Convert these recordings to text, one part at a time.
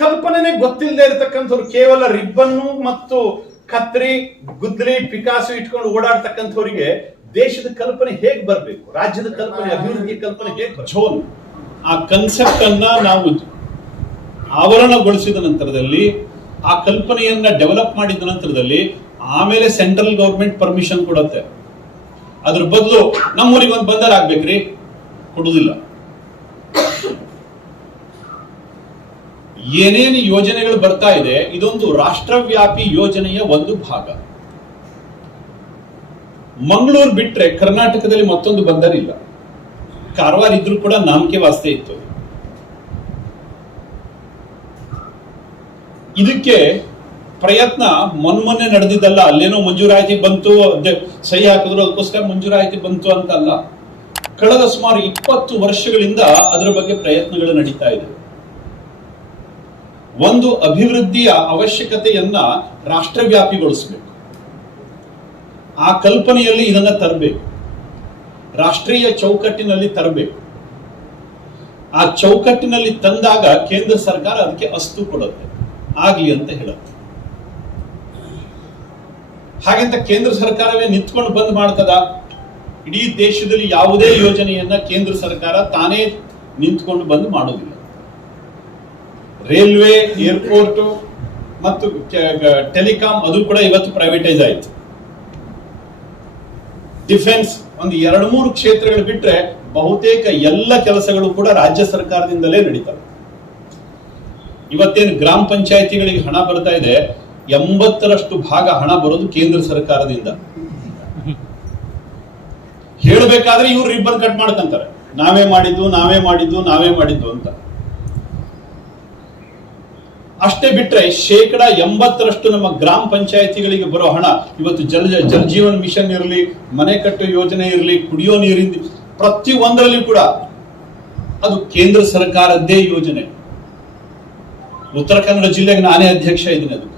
ಕಲ್ಪನೆನೇ ಗೊತ್ತಿಲ್ಲದೆ ಇರತಕ್ಕಂಥವ್ರು ಕೇವಲ ರಿಬ್ಬನ್ನು ಮತ್ತು ಕತ್ರಿ ಗುದ್ರಿ ಪಿಕಾಸು ಇಟ್ಕೊಂಡು ಓಡಾಡ್ತಕ್ಕಂಥವ್ರಿಗೆ ದೇಶದ ಕಲ್ಪನೆ ಹೇಗ್ ಬರಬೇಕು? ರಾಜ್ಯದ ಕಲ್ಪನೆ ಅಭಿವೃದ್ಧಿ ಕಲ್ಪನೆ ಹೇಗ್ ಝೋನ್ ಆ ಕನ್ಸೆಪ್ಟ್ ಅನ್ನ ನಾವು ಆವರಣಗೊಳಿಸಿದ ನಂತರದಲ್ಲಿ, ಆ ಕಲ್ಪನೆಯನ್ನ ಡೆವಲಪ್ ಮಾಡಿದ ನಂತರದಲ್ಲಿ ಆಮೇಲೆ ಸೆಂಟ್ರಲ್ ಗೌರ್ಮೆಂಟ್ ಪರ್ಮಿಷನ್ ಕೊಡುತ್ತೆ. ಅದ್ರ ಬದಲು ನಮ್ಮೂರಿಗೆ ಒಂದು ಬಂದರ್ ಆಗ್ಬೇಕ್ರಿ. ಕೊಡುವುದಿಲ್ಲ. ಏನೇನು ಯೋಜನೆಗಳು ಬರ್ತಾ ಇದೆ, ಇದೊಂದು ರಾಷ್ಟ್ರವ್ಯಾಪಿ ಯೋಜನೆಯ ಒಂದು ಭಾಗ. ಮಂಗಳೂರು ಬಿಟ್ರೆ ಕರ್ನಾಟಕದಲ್ಲಿ ಮತ್ತೊಂದು ಬಂದರ್ ಇಲ್ಲ. ಕಾರವಾರ ಇದ್ರೂ ಕೂಡ ನಾಮಕೆ ವಾಸ್ತೆ ಇತ್ತು. ಇದಕ್ಕೆ ಪ್ರಯತ್ನ ಮೊನ್ನೆ ನಡೆದಿದ್ದಲ್ಲ, ಅಲ್ಲೇನೋ ಮಂಜೂರಾಯಿತಿ ಬಂತು ಸಹಿ ಹಾಕಿದ್ರು, ಅದಕ್ಕೋಸ್ಕರ ಮಂಜೂರಾಯಿತಿ ಬಂತು ಅಂತಲ್ಲ. ಕಳೆದ ಸುಮಾರು ಇಪ್ಪತ್ತು ವರ್ಷಗಳಿಂದ ಅದರ ಬಗ್ಗೆ ಪ್ರಯತ್ನಗಳು ನಡೀತಾ ಇದೆ. ಒಂದು ಅಭಿವೃದ್ಧಿಯ ಅವಶ್ಯಕತೆಯನ್ನ ರಾಷ್ಟ್ರವ್ಯಾಪಿಗೊಳಿಸಬೇಕು. ಆ ಕಲ್ಪನೆಯಲ್ಲಿ ಇದನ್ನ ತರಬೇಕು. ರಾಷ್ಟ್ರೀಯ ಚೌಕಟ್ಟಿನಲ್ಲಿ ತರಬೇಕು. ಆ ಚೌಕಟ್ಟಿನಲ್ಲಿ ತಂದಾಗ ಕೇಂದ್ರ ಸರ್ಕಾರ ಅದಕ್ಕೆ ಅಸ್ತು ಕೊಡುತ್ತೆ. ಆಗ್ಲಿ ಅಂತ ಹೇಳುತ್ತೆ. ಹಾಗಂತ ಕೇಂದ್ರ ಸರ್ಕಾರವೇ ನಿಂತ್ಕೊಂಡು ಬಂದ್ ಮಾಡ್ತದ? ಇಡೀ ದೇಶದಲ್ಲಿ ಯಾವುದೇ ಯೋಜನೆಯನ್ನ ಕೇಂದ್ರ ಸರ್ಕಾರ ತಾನೇ ನಿಂತ್ಕೊಂಡು ಬಂದು ಮಾಡೋದಿಲ್ಲ. ರೈಲ್ವೆ, ಏರ್ಪೋರ್ಟ್ ಮತ್ತು ಟೆಲಿಕಾಂ ಅದು ಕೂಡ ಇವತ್ತು ಪ್ರೈವೇಟೈಸ್ ಆಯ್ತು. ಡಿಫೆನ್ಸ್ ಒಂದು ಎರಡು ಮೂರು ಕ್ಷೇತ್ರಗಳು ಬಿಟ್ರೆ ಬಹುತೇಕ ಎಲ್ಲ ಕೆಲಸಗಳು ಕೂಡ ರಾಜ್ಯ ಸರ್ಕಾರದಿಂದಲೇ ನಡೀತವೆ. ಇವತ್ತೇನು ಗ್ರಾಮ ಪಂಚಾಯಿತಿಗಳಿಗೆ ಹಣ ಬರ್ತಾ ಇದೆ, ಎಂಬತ್ತರಷ್ಟು ಭಾಗ ಹಣ ಬರೋದು ಕೇಂದ್ರ ಸರ್ಕಾರದಿಂದ. ಹೇಳಬೇಕಾದ್ರೆ ಇವ್ರು ರಿಬ್ಬನ್ ಕಟ್ ಮಾಡ್ಕೊಂತಾರೆ. ನಾವೇ ಮಾಡಿದ್ದು ನಾವೇ ಮಾಡಿದ್ದು ನಾವೇ ಮಾಡಿದ್ದು ಅಂತ. ಅಷ್ಟೇ ಬಿಟ್ರೆ ಶೇಕಡ ಎಂಬತ್ತರಷ್ಟು ನಮ್ಮ ಗ್ರಾಮ ಪಂಚಾಯತಿಗಳಿಗೆ ಬರೋ ಹಣ ಇವತ್ತು ಜಲ, ಜಲ್ ಜೀವನ್ ಮಿಷನ್ ಇರಲಿ, ಮನೆ ಕಟ್ಟೋ ಯೋಜನೆ ಇರಲಿ, ಕುಡಿಯೋ ನೀರಿನ ಪ್ರತಿ ಒಂದರಲ್ಲಿ ಕೂಡ ಅದು ಕೇಂದ್ರ ಸರ್ಕಾರದ್ದೇ ಯೋಜನೆ. ಉತ್ತರ ಕನ್ನಡ ಜಿಲ್ಲೆಗೆ ನಾನೇ ಅಧ್ಯಕ್ಷ ಇದ್ದೀನಿ ಅದು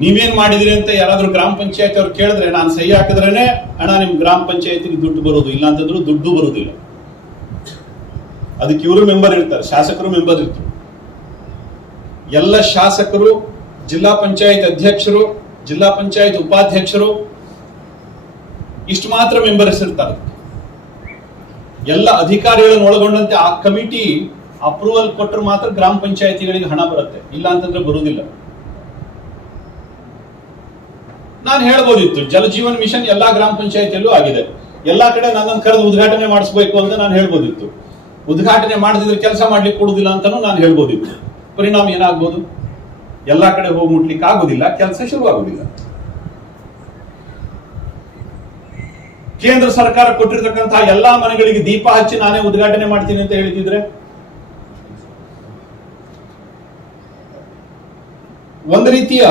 ನೀವೇನ್ ಮಾಡಿದಿರಿ ಅಂತ ಯಾರಾದ್ರೂ ಗ್ರಾಮ ಪಂಚಾಯತ್ ಅವ್ರು ಕೇಳಿದ್ರೆ ನಾನು ಸಹಿ ಹಾಕಿದ್ರೇನೆ ಹಣ ನಿಮ್ ಗ್ರಾಮ ಪಂಚಾಯತಿಗೆ ದುಡ್ಡು ಬರೋದು ಇಲ್ಲ ಅಂತಂದ್ರು ದುಡ್ಡು ಬರೋದಿಲ್ಲ. ಅದಕ್ಕೆ ಇವರು ಮೆಂಬರ್ ಇರ್ತಾರೆ, ಶಾಸಕರು ಮೆಂಬರ್ ಇರ್ತಾರೆ. ಎಲ್ಲ ಶಾಸಕರು, ಜಿಲ್ಲಾ ಪಂಚಾಯತ್ ಅಧ್ಯಕ್ಷರು, ಜಿಲ್ಲಾ ಪಂಚಾಯತ್ ಉಪಾಧ್ಯಕ್ಷರು ಇಷ್ಟು ಮಾತ್ರ ಮೆಂಬರ್ಸ್ ಇರ್ತಾರೆ. ಎಲ್ಲ ಅಧಿಕಾರಿಗಳನ್ನು ಒಳಗೊಂಡಂತೆ ಆ ಕಮಿಟಿ ಅಪ್ರೂವಲ್ ಕೊಟ್ಟರೆ ಮಾತ್ರ ಗ್ರಾಮ ಪಂಚಾಯತಿಗಳಿಗೆ ಹಣ ಬರುತ್ತೆ. ಇಲ್ಲ ಅಂತಂದ್ರೆ ಬರುವುದಿಲ್ಲ. ನಾನು ಹೇಳ್ಬೋದಿತ್ತು, ಜಲಜೀವನ್ ಮಿಷನ್ ಎಲ್ಲಾ ಗ್ರಾಮ ಪಂಚಾಯತಿಯಲ್ಲೂ ಆಗಿದೆ. ಎಲ್ಲಾ ಕಡೆ ನನ್ನನ್ನು ಕರೆದು ಉದ್ಘಾಟನೆ ಮಾಡಿಸ್ಬೇಕು ಅಂತ ನಾನು ಹೇಳ್ಬೋದಿತ್ತು. ಉದ್ಘಾಟನೆ ಮಾಡದಿದ್ರೆ ಕೆಲಸ ಮಾಡ್ಲಿಕ್ಕೆ ಕೊಡುದಿಲ್ಲ ಅಂತಾನು ನಾನು ಹೇಳ್ಬೋದಿತ್ತು. ಪರಿಣಾಮ ಏನಾಗ್ಬೋದು? ಎಲ್ಲಾ ಕಡೆ ಹೋಗಿ ಮುಟ್ಲಿಕ್ಕೆ ಆಗುದಿಲ್ಲ ಕೆಲಸ ಶುರು ಆಗುದಿಲ್ಲ ಕೇಂದ್ರ ಸರ್ಕಾರ ಕೊಟ್ಟಿರ್ತಕ್ಕಂತಹ ಎಲ್ಲಾ ಮನೆಗಳಿಗೆ ದೀಪ ಹಚ್ಚಿ ನಾನೇ ಉದ್ಘಾಟನೆ ಮಾಡ್ತೀನಿ ಅಂತ ಹೇಳಿದ್ರೆ ಒಂದು ರೀತಿಯ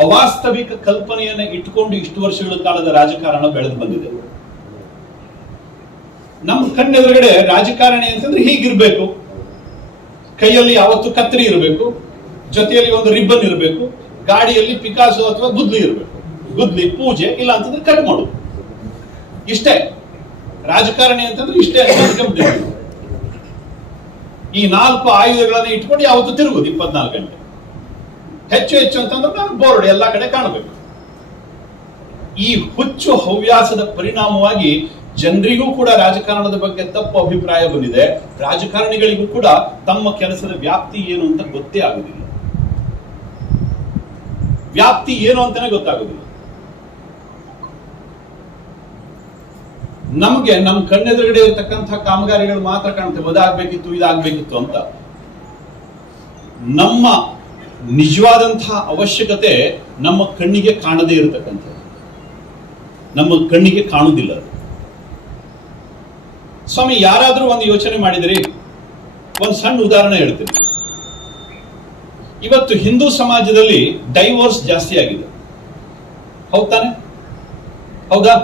ಅವಾಸ್ತವಿಕ ಕಲ್ಪನೆಯನ್ನ ಇಟ್ಕೊಂಡು ಇಷ್ಟು ವರ್ಷಗಳ ಕಾಲದ ರಾಜಕಾರಣ ಬೆಳೆದು ಬಂದಿದೆ. ನಮ್ಮ ಕಣ್ಣೆದುರುಗಡೆ ರಾಜಕಾರಣಿ ಅಂತಂದ್ರೆ ಹೀಗಿರ್ಬೇಕು. ಕೈಯಲ್ಲಿ ಯಾವತ್ತು ಕತ್ತರಿ ಇರಬೇಕು. ಜೊತೆಯಲ್ಲಿ ಒಂದು ರಿಬ್ಬನ್ ಇರಬೇಕು. ಗಾಡಿಯಲ್ಲಿ ಪಿಕಾಸು ಅಥವಾ ಗುದ್ಲಿ ಇರಬೇಕು. ಗುದ್ಲಿ, ಪೂಜೆ, ಇಲ್ಲ ಅಂತಂದ್ರೆ ಕಟ್ ಮಾಡು ಇಷ್ಟೇ. ರಾಜಕಾರಣಿ ಅಂತಂದ್ರೆ ಇಷ್ಟೇ ಈ ನಾಲ್ಕು ಆಯುಧಗಳನ್ನ ಇಟ್ಕೊಂಡು ಯಾವತ್ತು ತಿರುಗುದು, ಇಪ್ಪತ್ನಾಲ್ಕು ಗಂಟೆ. ಹೆಚ್ಚು ಹೆಚ್ಚು ಅಂತಂದ್ರೆ ನಾನು ಬೋರ್ಡ್ ಎಲ್ಲ ಕಡೆ ಕಾಣಬೇಕು. ಈ ಹುಚ್ಚು ಹವ್ಯಾಸದ ಪರಿಣಾಮವಾಗಿ ಜನರಿಗೂ ಕೂಡ ರಾಜಕಾರಣದ ಬಗ್ಗೆ ತಪ್ಪು ಅಭಿಪ್ರಾಯ ಬಂದಿದೆ. ರಾಜಕಾರಣಿಗಳಿಗೂ ಕೂಡ ತಮ್ಮ ಕೆಲಸದ ವ್ಯಾಪ್ತಿ ಏನು ಅಂತ ಗೊತ್ತೇ ಆಗುದಿಲ್ಲ. ವ್ಯಾಪ್ತಿ ಏನು ಅಂತಾನೆ ಗೊತ್ತಾಗುದಿಲ್ಲ. ನಮ್ಗೆ ನಮ್ ಕಣ್ಣೆದುರುಗಡೆ ಇರತಕ್ಕಂತಹ ಕಾಮಗಾರಿಗಳು ಮಾತ್ರ ಕಾಣುತ್ತೆ ಅದಾಗ್ಬೇಕಿತ್ತು, ಇದಾಗ್ಬೇಕಿತ್ತು ಅಂತ. ನಮ್ಮ ನಿಜವಾದಂತಹ ಅವಶ್ಯಕತೆ ನಮ್ಮ ಕಣ್ಣಿಗೆ ಕಾಣದೇ ಇರತಕ್ಕಂಥದ್ದು. ನಮ್ಮ ಕಣ್ಣಿಗೆ ಕಾಣುವುದಿಲ್ಲ. ಸ್ವಾಮಿ, ಯಾರಾದರೂ ಒಂದು ಯೋಚನೆ ಮಾಡಿದರೆ ಒಂದು ಸಣ್ಣ ಉದಾಹರಣೆ ಹೇಳ್ತೀನಿ. ಇವತ್ತು ಹಿಂದೂ ಸಮಾಜದಲ್ಲಿ ಡೈವೋರ್ಸ್ ಜಾಸ್ತಿ ಆಗಿದೆ. ಹೌದಾನೆ ಹೌದಾ?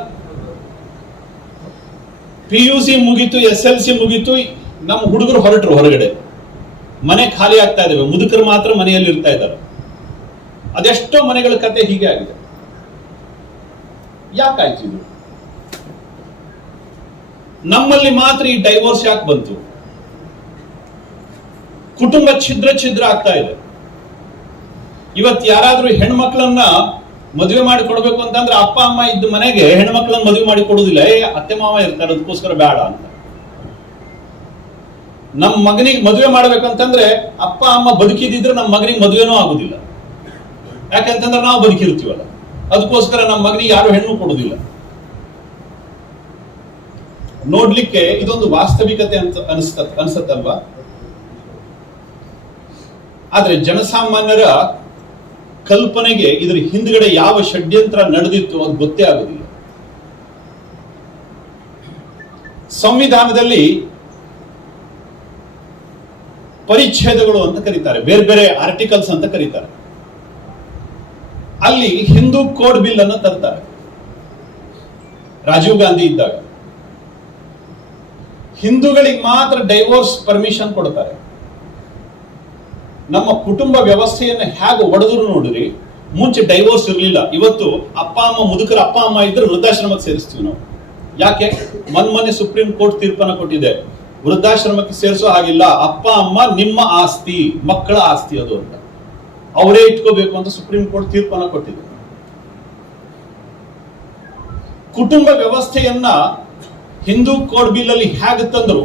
ಪಿ ಯು ಸಿ ಮುಗೀತು ಎಸ್ ಎಲ್ ಸಿ ಮುಗೀತು, ನಮ್ಮ ಹುಡುಗರು ಹೊರಟರು ಹೊರಗಡೆ. ಮನೆ ಖಾಲಿ ಆಗ್ತಾ ಇದಾವೆ ಮುದುಕರು ಮಾತ್ರ ಮನೆಯಲ್ಲಿ ಇರ್ತಾ ಇದ್ದಾರೆ. ಅದೆಷ್ಟೋ ಮನೆಗಳ ಕತೆ ಹೀಗೆ ಆಗಿದೆ. ಯಾಕಾಯ್ತು ಇದು? ನಮ್ಮಲ್ಲಿ ಮಾತ್ರ ಈ ಡೈವೋರ್ಸ್ ಯಾಕೆ ಬಂತು? ಕುಟುಂಬ ಛಿದ್ರ ಛಿದ್ರ ಆಗ್ತಾ ಇದೆ. ಇವತ್ತು ಯಾರಾದ್ರೂ ಹೆಣ್ಮಕ್ಳನ್ನ ಮದುವೆ ಮಾಡಿ ಕೊಡ್ಬೇಕು ಅಂತಂದ್ರೆ ಅಪ್ಪ, ಅಮ್ಮ ಇದ್ದ ಮನೆಗೆ ಹೆಣ್ಮಕ್ಳನ್ನ ಮದುವೆ ಮಾಡಿ ಕೊಡುದಿಲ್ಲ ಏ, ಅತ್ತೆ, ಮಾವ ಇರ್ತಾರೆ, ಅದಕ್ಕೋಸ್ಕರ ಬೇಡ ಅಂತ. ನಮ್ಮ ಮಗನಿಗೆ ಮದುವೆ ಮಾಡ್ಬೇಕಂತಂದ್ರೆ ಅಪ್ಪ, ಅಮ್ಮ ಬದುಕಿದ್ರೆ ನಮ್ಮ ಮಗನಿಗೆ ಮದುವೆನೂ ಆಗುದಿಲ್ಲ. ಯಾಕಂತಂದ್ರೆ ನಾವು ಬದುಕಿರ್ತೀವಲ್ಲ ಅದಕ್ಕೋಸ್ಕರ ನಮ್ಮ ಮಗನಿಗೆ ಯಾರು ಹೆಣ್ಣು ಕೊಡುದಿಲ್ಲ. ನೋಡ್ಲಿಕ್ಕೆ ಇದೊಂದು ವಾಸ್ತವಿಕತೆ ಅಂತ ಅನಿಸ್ತ, ಅನ್ಸತ್ತಲ್ವಾ? ಆದ್ರೆ ಜನಸಾಮಾನ್ಯರ ಕಲ್ಪನೆಗೆ ಇದರ ಹಿಂದ್ಗಡೆ ಯಾವ ಷಡ್ಯಂತ್ರ ನಡೆದಿತ್ತು ಅದು ಗೊತ್ತೇ ಆಗುದಿಲ್ಲ. ಸಂವಿಧಾನದಲ್ಲಿ ಪರಿಚ್ಛೇದಗಳು ಅಂತ ಕರೀತಾರೆ. ಬೇರೆ ಬೇರೆ ಆರ್ಟಿಕಲ್ಸ್ ಅಂತ ಕರೀತಾರೆ. ಅಲ್ಲಿ ಹಿಂದೂ ಕೋಡ್ ಬಿಲ್ ಅನ್ನು ತರ್ತಾರೆ. ರಾಜೀವ್ ಗಾಂಧಿ ಇದ್ದಾಗ. ಹಿಂದೂಗಳಿಗೆ ಮಾತ್ರ ಡೈವೋರ್ಸ್ ಪರ್ಮಿಷನ್ ಕೊಡ್ತಾರೆ. ನಮ್ಮ ಕುಟುಂಬ ವ್ಯವಸ್ಥೆಯನ್ನು ಹೇಗೆ ಒಡೆದ್ರು ನೋಡ್ರಿ, ಮುಂಚೆ ಡೈವೋರ್ಸ್ ಇರಲಿಲ್ಲ. ಇವತ್ತು ಅಪ್ಪ, ಅಮ್ಮ, ಮುದುಕರ ಅಪ್ಪ, ಅಮ್ಮ ಇದ್ರೆ ವೃದ್ಧಾಶ್ರಮಕ್ಕೆ ಸೇರಿಸ್ತೀವಿ ನಾವು. ಯಾಕೆ? ಮೊನ್ನೆ ಸುಪ್ರೀಂ ಕೋರ್ಟ್ ತೀರ್ಪನ್ನು ಕೊಟ್ಟಿದೆ. ವೃದ್ಧಾಶ್ರಮಕ್ಕೆ ಸೇರಿಸೋ ಹಾಗಿಲ್ಲ, ಅಪ್ಪ, ಅಮ್ಮ ನಿಮ್ಮ ಆಸ್ತಿ, ಮಕ್ಕಳ ಆಸ್ತಿ ಅದು ಅಂತ. ಅವರೇ ಇಟ್ಕೋಬೇಕು ಅಂತ ಸುಪ್ರೀಂ ಕೋರ್ಟ್ ತೀರ್ಪನ್ನ ಕೊಟ್ಟಿದೆ. ಕುಟುಂಬ ವ್ಯವಸ್ಥೆಯನ್ನ ಹಿಂದೂ ಕೋಡ್ ಬಿಲ್ ಅಲ್ಲಿ ಹೇಗೆ ತಂದ್ರು,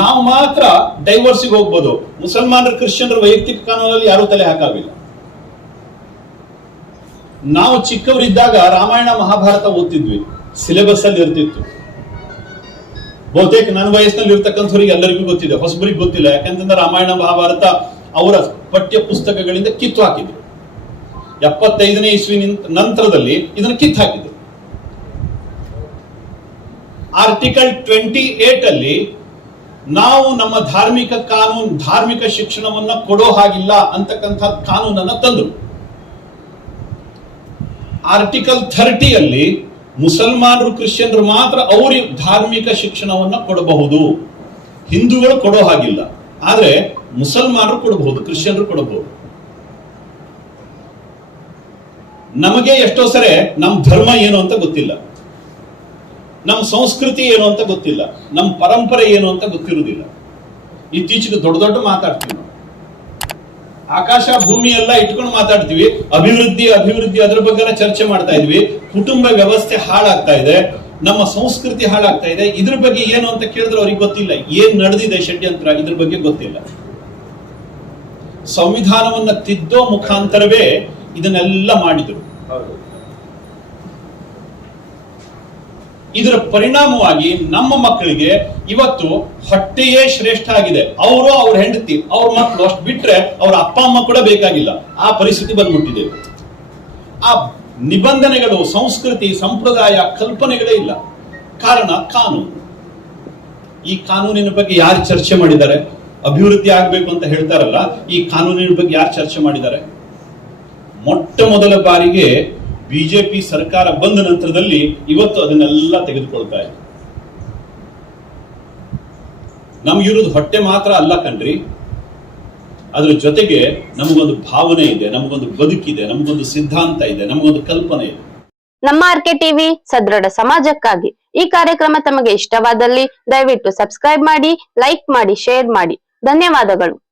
ನಾವು ಮಾತ್ರ ಡೈವರ್ಸಿಗೆ ಹೋಗ್ಬೋದು. ಮುಸಲ್ಮಾನರ, ಕ್ರಿಶ್ಚಿಯನ್ರ ವೈಯಕ್ತಿಕ ಕಾನೂನಲ್ಲಿ ಯಾರು ತಲೆ ಹಾಕಾಗಿಲ್ಲ. ನಾವು ಚಿಕ್ಕವರಿದ್ದಾಗ ರಾಮಾಯಣ ಮಹಾಭಾರತ ಓದ್ತಿದ್ವಿ ಸಿಲೆಬಸ್ ಅಲ್ಲಿ ಇರ್ತಿತ್ತು. ಬಹುತೇಕ ನನ್ನ ವಯಸ್ಸಿನಲ್ಲಿ ಇರ್ತಕ್ಕಂಥವ್ರಿಗೆ ಎಲ್ಲರಿಗೂ ಗೊತ್ತಿದೆ. ಹೊಸಬರಿಗೆ ಗೊತ್ತಿಲ್ಲ. ಯಾಕಂತಂದ್ರೆ ರಾಮಾಯಣ, ಮಹಾಭಾರತ ಅವರ ಪಠ್ಯ ಪುಸ್ತಕಗಳಿಂದ ಕಿತ್ತು ಹಾಕಿದ್ರು. ಎಪ್ಪತ್ತೈದನೇ ಇಸ್ವಿ ನಂತರದಲ್ಲಿ ಇದನ್ನು ಕಿತ್ತು ಹಾಕಿದ್ರು. ಆರ್ಟಿಕಲ್ ಟ್ವೆಂಟಿ ಏಟ್ ಅಲ್ಲಿ ನಾವು ನಮ್ಮ ಧಾರ್ಮಿಕ ಕಾನೂನು, ಧಾರ್ಮಿಕ ಶಿಕ್ಷಣವನ್ನ ಕೊಡೋ ಹಾಗಿಲ್ಲ ಅಂತಕ್ಕಂಥ ಕಾನೂನನ್ನ ತಂದರು. ಆರ್ಟಿಕಲ್ ಥರ್ಟಿಯಲ್ಲಿ ಮುಸಲ್ಮಾನರು, ಕ್ರಿಶ್ಚಿಯನ್ರು ಮಾತ್ರ ಅವ್ರಿಗೆ ಧಾರ್ಮಿಕ ಶಿಕ್ಷಣವನ್ನ ಕೊಡಬಹುದು. ಹಿಂದೂಗಳು ಕೊಡೋ ಹಾಗಿಲ್ಲ. ಆದ್ರೆ ಮುಸಲ್ಮಾನರು ಕೊಡಬಹುದು, ಕ್ರಿಶ್ಚಿಯನ್ರು ಕೊಡಬಹುದು. ನಮಗೆ ಎಷ್ಟೋ ಸರಿ ನಮ್ಮ ಧರ್ಮ ಏನು ಅಂತ ಗೊತ್ತಿಲ್ಲ. ನಮ್ಮ ಸಂಸ್ಕೃತಿ ಏನು ಅಂತ ಗೊತ್ತಿಲ್ಲ. ನಮ್ಮ ಪರಂಪರೆ ಏನು ಅಂತ ಗೊತ್ತಿರುವುದಿಲ್ಲ. ಇತ್ತೀಚೆಗೆ ದೊಡ್ಡ ದೊಡ್ಡ ಮಾತಾಡ್ತೀವಿ ಆಕಾಶ ಭೂಮಿ ಎಲ್ಲ ಇಟ್ಕೊಂಡು ಮಾತಾಡ್ತೀವಿ. ಅಭಿವೃದ್ಧಿ ಅಭಿವೃದ್ಧಿ ಅದ್ರ ಬಗ್ಗೆ ಚರ್ಚೆ ಮಾಡ್ತಾ ಇದ್ವಿ. ಕುಟುಂಬ ವ್ಯವಸ್ಥೆ ಹಾಳಾಗ್ತಾ ಇದೆ. ನಮ್ಮ ಸಂಸ್ಕೃತಿ ಹಾಳಾಗ್ತಾ ಇದೆ. ಇದ್ರ ಬಗ್ಗೆ ಏನು ಅಂತ ಕೇಳಿದ್ರೆ ಅವ್ರಿಗೆ ಗೊತ್ತಿಲ್ಲ. ಏನ್ ನಡೆದಿದೆ ಷಡ್ಯಂತ್ರ ಇದ್ರ ಬಗ್ಗೆ ಗೊತ್ತಿಲ್ಲ. ಸಂವಿಧಾನವನ್ನ ತಿದ್ದೋ ಮುಖಾಂತರವೇ ಇದನ್ನೆಲ್ಲ ಮಾಡಿದ್ರು. ಇದರ ಪರಿಣಾಮವಾಗಿ ನಮ್ಮ ಮಕ್ಕಳಿಗೆ ಇವತ್ತು ಹೊಟ್ಟೆಯೇ ಶ್ರೇಷ್ಠ ಆಗಿದೆ. ಅವರು ಅವ್ರ ಹೆಂಡತಿ, ಅವ್ರ ಮಕ್ಕಳು ಅಷ್ಟು ಬಿಟ್ರೆ ಅವ್ರ ಅಪ್ಪ, ಅಮ್ಮ ಕೂಡ ಬೇಕಾಗಿಲ್ಲ. ಆ ಪರಿಸ್ಥಿತಿ ಬಂದ್ಬಿಟ್ಟಿದೆ. ಆ ನಿಬಂಧನೆಗಳು, ಸಂಸ್ಕೃತಿ, ಸಂಪ್ರದಾಯ, ಕಲ್ಪನೆಗಳೇ ಇಲ್ಲ. ಕಾರಣ ಕಾನೂನು. ಈ ಕಾನೂನಿನ ಬಗ್ಗೆ ಯಾರು ಚರ್ಚೆ ಮಾಡಿದ್ದಾರೆ? ಅಭಿವೃದ್ಧಿ ಆಗ್ಬೇಕು ಅಂತ ಹೇಳ್ತಾರಲ್ಲ, ಈ ಕಾನೂನಿನ ಬಗ್ಗೆ ಯಾರು ಚರ್ಚೆ ಮಾಡಿದ್ದಾರೆ? ಮೊಟ್ಟ ಮೊದಲ ಬಾರಿಗೆ ಬಿಜೆಪಿ ಸರ್ಕಾರ ಬಂದ ನಂತರದಲ್ಲಿ ಇವತ್ತು ಅದನ್ನೆಲ್ಲ ತೆಗೆದುಕೊಳ್ತಾ ಇದೆ. ನಮ್ಗಿರೋದು ಹೊಟ್ಟೆ ಮಾತ್ರ ಅಲ್ಲ ಕಣ್ರಿ. ಅದರ ಜೊತೆಗೆ ನಮಗೊಂದು ಭಾವನೆ ಇದೆ, ನಮಗೊಂದು ಬದುಕಿದೆ, ನಮಗೊಂದು ಸಿದ್ಧಾಂತ ಇದೆ, ನಮಗೊಂದು ಕಲ್ಪನೆ ಇದೆ. ನಮ್ಮ ಆರ್ಕೆ ಟಿವಿ ಸದೃಢ ಸಮಾಜಕ್ಕಾಗಿ ಈ ಕಾರ್ಯಕ್ರಮ ತಮಗೆ ಇಷ್ಟವಾದಲ್ಲಿ ದಯವಿಟ್ಟು ಸಬ್ಸ್ಕ್ರೈಬ್ ಮಾಡಿ, ಲೈಕ್ ಮಾಡಿ, ಶೇರ್ ಮಾಡಿ. ಧನ್ಯವಾದಗಳು.